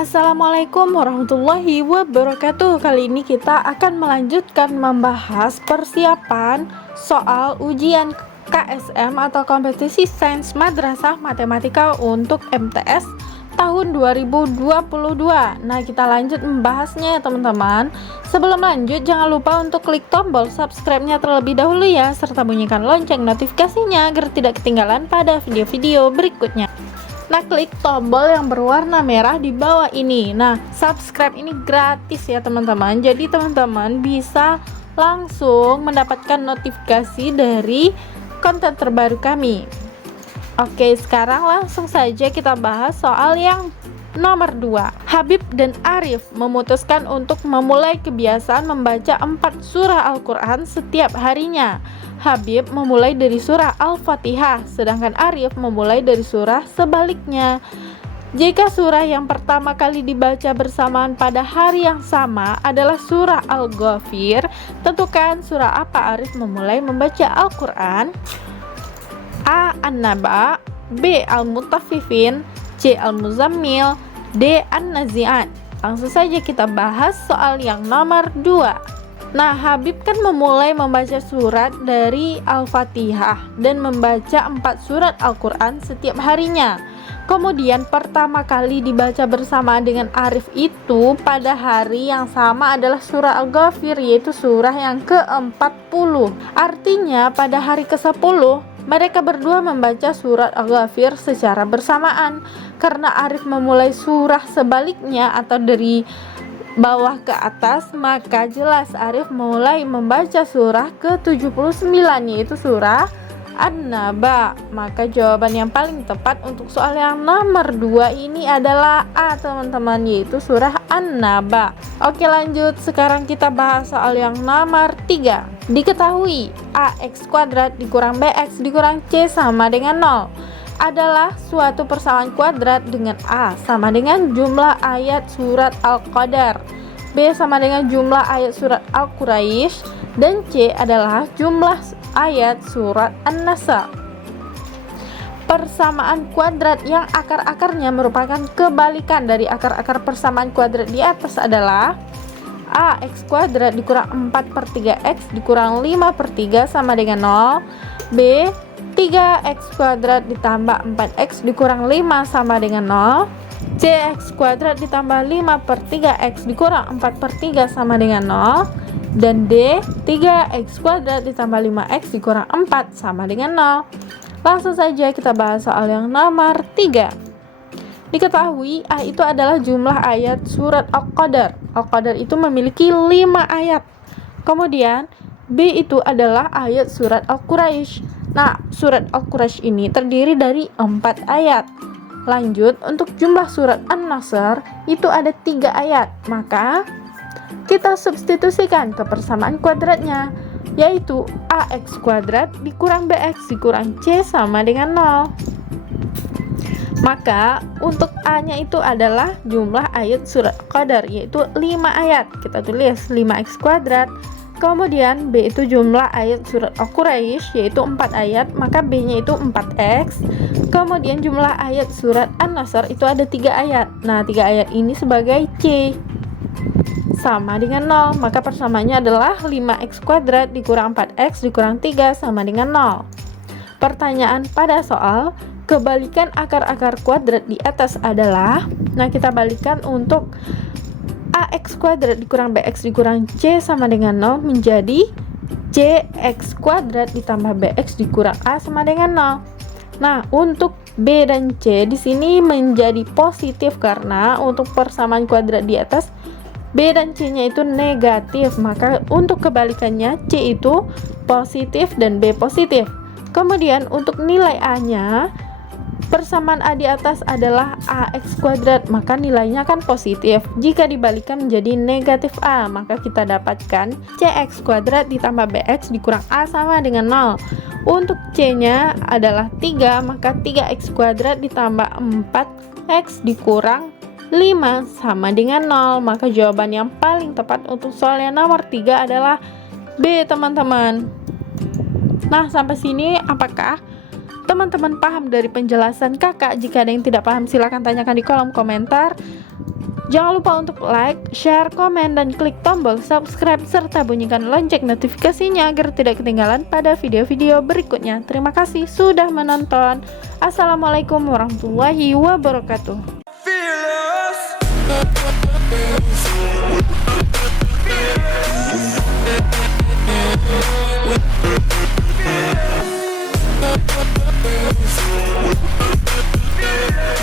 Assalamualaikum warahmatullahi wabarakatuh. Kali ini kita akan melanjutkan membahas persiapan soal ujian KSM atau kompetisi sains madrasah matematika untuk MTS tahun 2022. Nah, kita lanjut membahasnya ya teman-teman. Sebelum lanjut, jangan lupa untuk klik tombol subscribe-nya terlebih dahulu ya, serta bunyikan lonceng notifikasinya agar tidak ketinggalan pada video-video berikutnya. Nah, klik tombol yang berwarna merah di bawah ini. Nah, subscribe ini gratis ya teman-teman. Jadi teman-teman bisa langsung mendapatkan notifikasi dari konten terbaru kami. Oke, sekarang langsung saja kita bahas soal yang nomor 2. Habib dan Arif memutuskan untuk memulai kebiasaan membaca 4 surah Al-Quran setiap harinya. Habib memulai dari surah Al-Fatihah, sedangkan Arif memulai dari surah sebaliknya. Jika surah yang pertama kali dibaca bersamaan pada hari yang sama adalah surah Al-Ghafir, tentukan surah apa Arif memulai membaca Al-Quran. A. An-Naba, B. Al-Mutaffifin, C. Al-Muzammil, D. An-Nazi'at. Langsung saja kita bahas soal yang nomor 2. Nah, Habib kan memulai membaca surat dari Al-Fatihah dan membaca 4 surat Al-Quran setiap harinya. Kemudian pertama kali dibaca bersamaan dengan Arif itu pada hari yang sama adalah surah Al-Ghafir, yaitu surah yang ke-40. Artinya pada hari ke-10 mereka berdua membaca surat Al-Ghafir secara bersamaan. Karena Arif memulai surah sebaliknya atau dari bawah ke atas, maka jelas Arif mulai membaca surah ke-79, yaitu surah An-Naba. Maka jawaban yang paling tepat untuk soal yang nomor 2 ini adalah A teman-teman, yaitu surah An-Naba. Oke, lanjut. Sekarang kita bahas soal yang nomor 3. Diketahui AX kuadrat dikurang BX dikurang C sama dengan 0 adalah suatu persamaan kuadrat dengan A sama dengan jumlah ayat surat Al-Qadar, B sama dengan jumlah ayat surat Al-Quraisy, dan C adalah jumlah ayat surat An-Nasa. Persamaan kuadrat yang akar-akarnya merupakan kebalikan dari akar-akar persamaan kuadrat di atas adalah A. X kuadrat dikurang 4/3X dikurang 5/3 sama dengan 0, B. 3x kuadrat ditambah 4x dikurang 5 sama dengan 0, C. X kuadrat ditambah 5/3x dikurang 4/3 sama dengan 0, dan D. 3x kuadrat ditambah 5x dikurang 4 sama dengan 0. Langsung saja kita bahas soal yang nomor 3. Diketahui A itu adalah jumlah ayat surat Al-Qadar. Al-Qadar itu memiliki 5 ayat. Kemudian B itu adalah ayat surat Al-Quraisy. Nah, surat Al-Quraisy ini terdiri dari 4 ayat. Lanjut, untuk jumlah surat An-Nasr itu ada 3 ayat. Maka kita substitusikan ke persamaan kuadratnya, yaitu AX kuadrat dikurang BX dikurang C sama dengan 0. Maka untuk A-nya itu adalah jumlah ayat surat Al-Qadar, yaitu 5 ayat. Kita tulis 5x kuadrat. Kemudian B itu jumlah ayat surat Al-Quraisy, yaitu 4 ayat, maka B-nya itu 4x. Kemudian jumlah ayat surat An-Nasr itu ada 3 ayat. Nah, 3 ayat ini sebagai C sama dengan 0, maka persamaannya adalah 5x kuadrat dikurang 4x dikurang 3 sama dengan 0. Pertanyaan pada soal kebalikan akar-akar kuadrat di atas adalah, nah kita balikan untuk AX kuadrat dikurang BX dikurang C sama dengan 0 menjadi CX kuadrat ditambah BX dikurang A sama dengan 0. Nah, untuk B dan C di sini menjadi positif karena untuk persamaan kuadrat di atas B dan C-nya itu negatif, maka untuk kebalikannya C itu positif dan B positif. Kemudian untuk nilai A-nya, persamaan A di atas adalah AX kuadrat, maka nilainya kan positif. Jika dibalikan menjadi negatif A, maka kita dapatkan CX kuadrat ditambah BX dikurang A sama dengan 0. Untuk C-nya adalah 3, maka 3x kuadrat ditambah 4x dikurang 5 sama dengan 0. Maka jawaban yang paling tepat untuk soal yang nomor 3 adalah B teman-teman. Nah, sampai sini apakah teman-teman paham dari penjelasan kakak? Jika ada yang tidak paham silahkan tanyakan di kolom komentar. Jangan lupa untuk like, share, komen, dan klik tombol subscribe serta bunyikan lonceng notifikasinya agar tidak ketinggalan pada video-video berikutnya. Terima kasih sudah menonton. Assalamualaikum warahmatullahi wabarakatuh. Yeah.